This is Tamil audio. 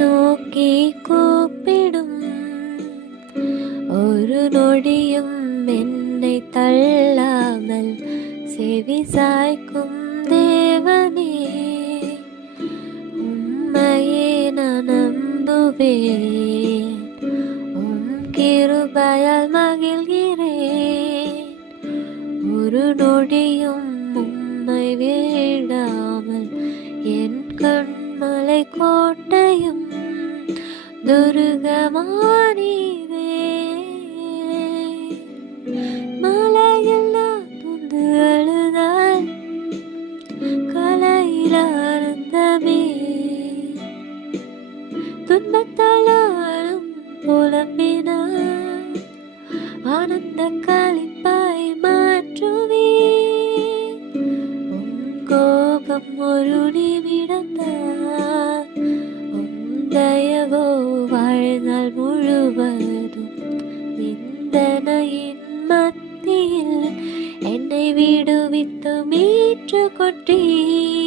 நோக்கி கூப்பிடும் ஒரு நொடியும் என்னை தள்ளாமல் செவி சாய்க்கும் தேவனே, உம்மையே நான் நம்புவேன், உம் கிருபையால் மகிழ்கிறேன். ஒரு நொடியும் உம்மை விடாமல் என் கண்மலை கோட்டையும் துர்கமானீரே. மலையெல்லாம் புந்து அழுதால் கலையில் ஆனந்தமே, துன்பத்தாலும் புலம்பினார் ஆனந்த களிப்பாய் மாற்றுவே. உம் கோபம் ஒரு நிமிடம்தான், உம் தயவோ வாழ்நாள் முழுவதும். நிந்தனையின் மத்தியில் என்னை விடுவித்து மீட்டு கொண்டீர்.